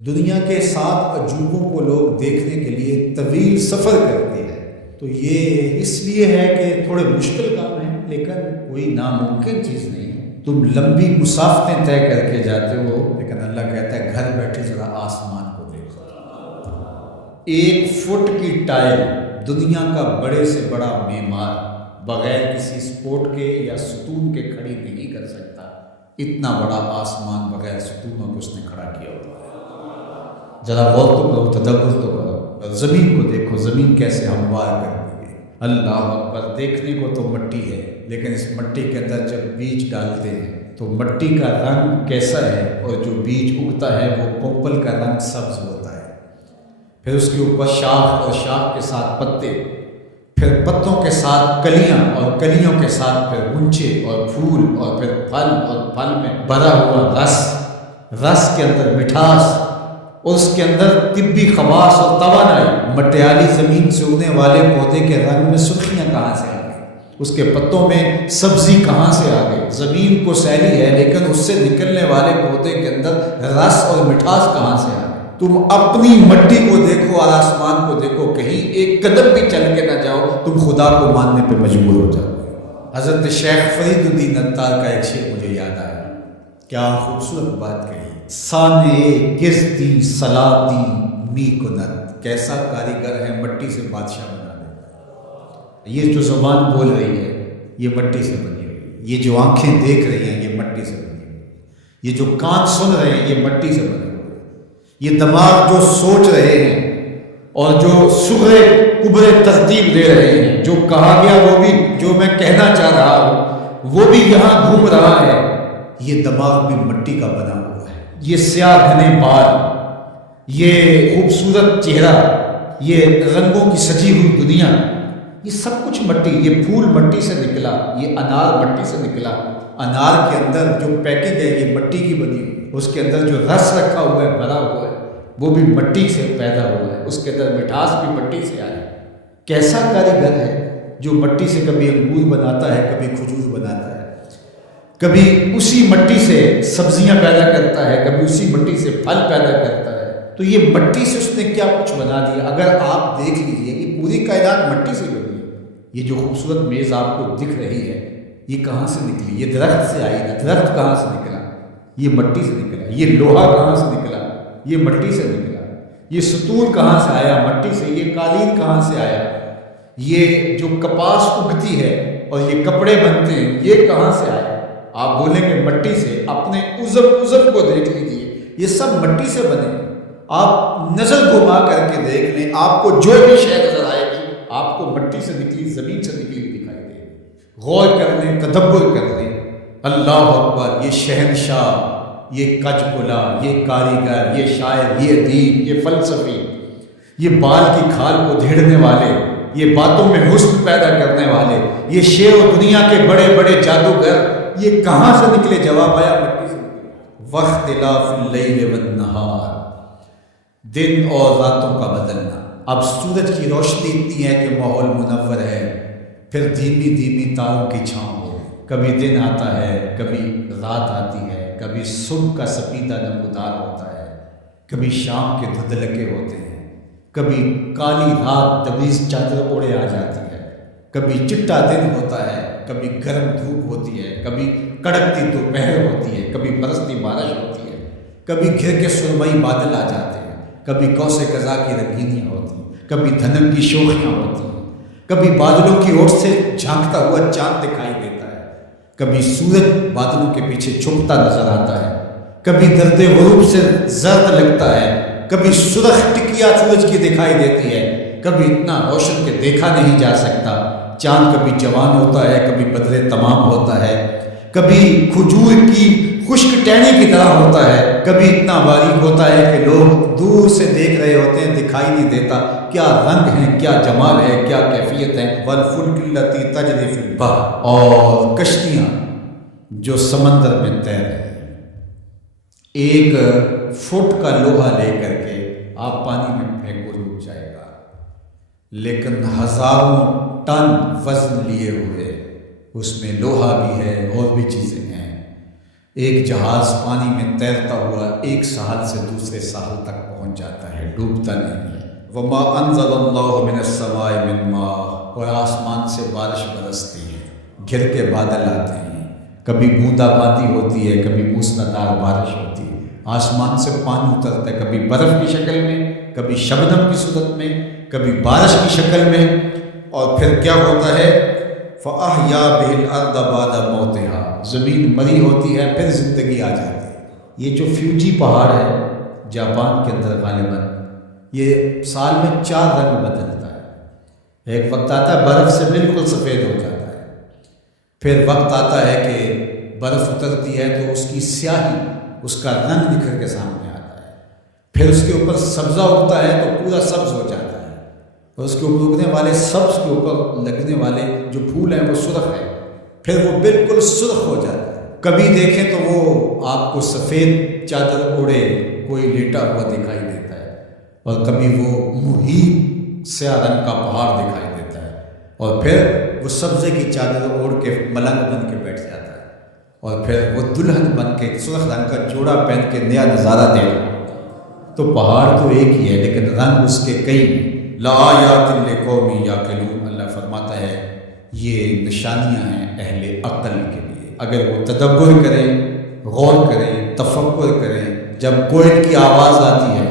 دنیا کے 7 عجوبوں کو لوگ دیکھنے کے لیے طویل سفر کرتے ہیں، تو یہ اس لیے ہے کہ تھوڑے مشکل کام ہیں، لیکن کوئی ناممکن چیز نہیں ہے۔ تم لمبی مسافتیں طے کر کے جاتے ہو، لیکن اللہ کہتا ہے گھر بیٹھے ذرا آسمان کو دیکھو۔ 1 فٹ کی ٹائل دنیا کا بڑے سے بڑا معمار بغیر کسی سپورٹ کے یا ستون کے کھڑی نہیں کر سکتا۔ اتنا بڑا آسمان بغیر ستونوں کے اس نے کھڑا کیا ہوا ہے۔ ذرا غور تو کرو، تدبر تو کرو، زمین کو دیکھو، زمین کیسے ہموار کر دی ہے۔ اللہ اکبر، دیکھنے کو تو مٹی ہے، لیکن اس مٹی کے اندر جب بیج ڈالتے ہیں تو مٹی کا رنگ کیسا ہے، اور جو بیج اگتا ہے وہ پوپل کا رنگ سبز ہوتا ہے۔ پھر اس کے اوپر شاخ، اور شاخ کے ساتھ پتے، پھر پتوں کے ساتھ کلیاں، اور کلیوں کے ساتھ پھر گنچے اور پھول، اور پھر پھل، اور پھل میں بھرا ہوا رس، رس کے اندر مٹھاس، اور اس کے اندر طبی خواص اور توانائی۔ مٹیالی زمین سے اگنے والے پودے کے رنگ میں سرخیاں کہاں سے آ گئی، اس کے پتوں میں سبزی کہاں سے آ گئی؟ زمین کو سیلی ہے، لیکن اس سے نکلنے والے پودے کے اندر رس اور مٹھاس کہاں سے آ گئی؟ تم اپنی مٹی کو دیکھو اور آسمان کو دیکھو، کہیں ایک قدم بھی چل کے نہ جاؤ، تم خدا کو ماننے پہ مجبور ہو جاؤ گے۔ حضرت شیخ فرید الدین عطار کا ایک شعر مجھے یاد آیا، کیا خوبصورت بات کہی۔ سانے گزتی سلاتی می کنت، کیسا کاریگر ہے، مٹی سے بادشاہ بنا دیتا ہے۔ یہ جو زبان بول رہی ہے یہ مٹی سے بنی ہوئی ہے، یہ جو آنکھیں دیکھ رہی ہیں یہ مٹی سے بنی ہوئی ہے، یہ جو کان سن رہے ہیں یہ مٹی سے بنے ہوئے ہیں، یہ دماغ جو سوچ رہے ہیں اور جو سغرے کبرے ترتیب دے رہے ہیں، جو کہا گیا وہ بھی، جو میں کہنا چاہ رہا ہوں وہ بھی یہاں گھوم رہا ہے، یہ دماغ بھی مٹی کا بنا ہوا ہے۔ یہ سیاہ گھنے بال، یہ خوبصورت چہرہ، یہ رنگوں کی سجی ہوئی دنیا، یہ سب کچھ مٹی، یہ پھول مٹی سے نکلا، یہ انار مٹی سے نکلا، انار کے اندر جو پیکنگ ہے یہ مٹی کی بنی ہوئی، اس کے اندر جو رس رکھا ہوا ہے، بھرا ہوا ہے، وہ بھی مٹی سے پیدا ہوا ہے، اس کے اندر مٹھاس بھی مٹی سے آئی۔ کیسا کاریگر ہے جو مٹی سے کبھی انگور بناتا ہے، کبھی کھجور بناتا ہے، کبھی اسی مٹی سے سبزیاں پیدا کرتا ہے، کبھی اسی مٹی سے پھل پیدا کرتا ہے۔ تو یہ مٹی سے اس نے کیا کچھ بنا دیا۔ اگر آپ دیکھ لیجئے یہ پوری کائنات مٹی سے بنی ہے۔ یہ جو خوبصورت میز آپ کو دکھ رہی ہے یہ کہاں سے نکلی؟ یہ درخت سے آئی نا، درخت کہاں سے نکلا؟ یہ مٹی سے نکلا۔ یہ لوہا کہاں سے نکلا؟ یہ مٹی سے نکلا۔ یہ ستون کہاں سے آیا؟ مٹی سے۔ یہ قالین کہاں سے آیا؟ یہ جو کپاس اگتی ہے اور یہ کپڑے بنتے ہیں یہ کہاں سے آیا؟ آپ بولیں گے مٹی سے، اپنے عزم کو دیکھ لیجیے، یہ سب مٹی سے بنے۔ آپ نظر گھما کر کے دیکھ لیں، آپ کو جو بھی شے نظر آئے گی آپ کو مٹی سے نکلی، زمین سے نکلی دکھائی دے گی۔ غور کر لیں، تدبر کر لیں۔ اللہ اکبر، یہ شہنشاہ، یہ کج کلا، یہ کاریگر، یہ شاعر، یہ ادیب، یہ فلسفی، یہ بال کی کھال کو دھیڑنے والے، یہ باتوں میں حسن پیدا کرنے والے، یہ شعر و دنیا کے بڑے بڑے جادوگر، یہ کہاں سے نکلے؟ جواب آیا مٹی سے نکلے۔ واختلاف اللیل والنہار، دن اور راتوں کا بدلنا۔ اب سورج کی روشنی اتنی ہے کہ ماحول منور ہے، پھر دھیمی دھیمی تاروں کی چھاؤں ہو، کبھی دن آتا ہے، کبھی رات آتی ہے، کبھی صبح کا سپیدہ نمودار ہوتا ہے، کبھی شام کے دھندلکے ہوتے ہیں، کبھی کالی رات دبیز چادر اوڑے آ جاتی ہے، کبھی چٹا دن ہوتا ہے، کبھی گرم دھوپ ہوتی ہے، کبھی کڑکتی دوپہر ہوتی ہے، کبھی برستی بارش ہوتی ہے، کبھی گھر کے سرمئی بادل آ جاتے ہیں، کبھی کوس قزا کی رنگینیاں ہوتی ہیں، کبھی دھنک کی شوخیاں ہوتی ہیں، کبھی بادلوں کی اوٹ سے جھانکتا ہوا چاند دکھائی دیتا ہے، کبھی سورج بادلوں کے پیچھے چھپتا نظر آتا ہے، کبھی درد غروب سے زرد لگتا ہے، کبھی سرخ ٹکیا سورج کی دکھائی دیتی ہے، کبھی اتنا روشن کہ دیکھا نہیں جا سکتا، چاند کبھی جوان ہوتا ہے، کبھی بدرے تمام ہوتا ہے، کبھی کھجور کی خشک ٹہنی کی طرح ہوتا ہے، کبھی اتنا باریک ہوتا ہے کہ لوگ دور سے دیکھ رہے ہوتے ہیں، دکھائی نہیں دیتا۔ کیا رنگ ہے، کیا جمال ہے، کیا کیفیت ہے۔ والفلک التی تجری فی البحر، اور کشتیاں جو سمندر میں تیر رہی ہیں۔ 1 فٹ کا لوہا لے کر کے آپ پانی میں پھینکو ڈوب جائے گا، لیکن ہزاروں ٹن وزن لیے ہوئے اس میں لوہا بھی ہے اور بھی چیزیں ہیں، ایک جہاز پانی میں تیرتا ہوا ایک ساحل سے دوسرے ساحل تک پہنچ جاتا ہے، ڈوبتا نہیں ہے۔ وما انزل اللہ من السماء من ماء، اور آسمان سے بارش برستی ہے، گر کے بادل آتے ہیں، کبھی بوندا باندی ہوتی ہے، کبھی موسلادھار بارش ہوتی ہے، آسمان سے پانی اترتا ہے، کبھی برف کی شکل میں، کبھی شبنم کی صورت میں، کبھی بارش کی شکل میں، اور پھر کیا ہوتا ہے؟ فَأَحْيَا بِهِ الْأَرْضَ بَعْدَ مَوْتِهَا، زمین مری ہوتی ہے پھر زندگی آ جاتی ہے۔ یہ جو فیوجی پہاڑ ہے جاپان کے اندر غالباً، یہ سال میں 4 رنگ بدلتا ہے۔ ایک وقت آتا ہے برف سے بالکل سفید ہو جاتا ہے، پھر وقت آتا ہے کہ برف اترتی ہے تو اس کی سیاہی، اس کا رنگ نکھر کے سامنے آتا ہے، پھر اس کے اوپر سبزہ اگتا ہے تو پورا سبز ہو جاتا ہے، اور اس کے اوپر اگنے والے سبز کے اوپر لگنے والے جو پھول ہیں وہ سرخ ہیں، پھر وہ بالکل سرخ ہو جاتا ہے۔ کبھی دیکھیں تو وہ آپ کو سفید چادر اوڑے کوئی لیٹا ہوا دکھائی دیتا ہے، اور کبھی وہ محیط سیاہ رنگ کا پہاڑ دکھائی دیتا ہے، اور پھر وہ سبزے کی چادر اوڑھ کے ملنگ بن کے بیٹھ جاتا ہے، اور پھر وہ دلہن بن کے سرخ رنگ کا جوڑا پہن کے نیا نظارہ دے رہا ہے۔ تو پہاڑ تو ایک ہی ہے لیکن رنگ اس کے کئی ہیں۔ لآیات لقوم یعقلون، اللہ فرماتا ہے یہ نشانیاں ہیں اہل عقل کے لیے، اگر وہ تدبر کریں، غور کریں، تفکر کریں۔ جب کوئل کی آواز آتی ہے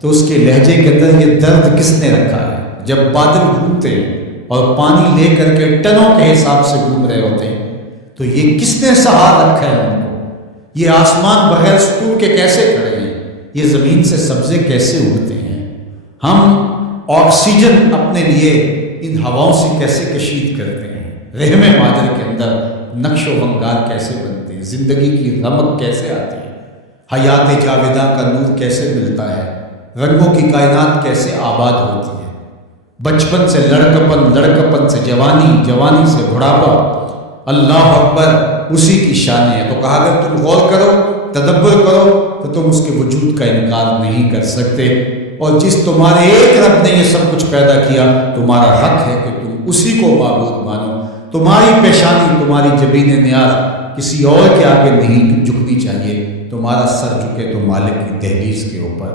تو اس کے لہجے کے اندر یہ درد کس نے رکھا ہے؟ جب بادل گھومتے ہیں اور پانی لے کر کے ٹنوں کے حساب سے گھوم رہے ہوتے ہیں تو یہ کس نے سہا رکھا ہے ان کو؟ یہ آسمان بغیر ستون کے کیسے کھڑے ہیں؟ یہ زمین سے سبزے کیسے اگتے ہیں؟ ہم آکسیجن اپنے لیے ان ہواؤں سے کیسے کشید کرتے ہیں؟ رحم مادر کے اندر نقش و بنگار کیسے بنتے ہیں؟ زندگی کی رمق کیسے آتی ہے؟ حیات جاویدہ کا نور کیسے ملتا ہے؟ رنگوں کی کائنات کیسے آباد ہوتی ہے؟ بچپن سے لڑکپن، لڑکپن سے جوانی، جوانی سے بڑھاپا، اللہ اکبر، اسی کی شان ہے۔ تو کہا اگر تم غور کرو، تدبر کرو تو تم اس کے وجود کا انکار نہیں کر سکتے، اور جس تمہارے ایک رب نے یہ سب کچھ پیدا کیا، تمہارا حق ہے کہ تم اسی کو معبود مانو۔ تمہاری پیشانی، تمہاری جبین نیاز کسی اور کے آگے نہیں جھکنی چاہیے، تمہارا سر جھکے تو مالک کی دہلیز کے اوپر۔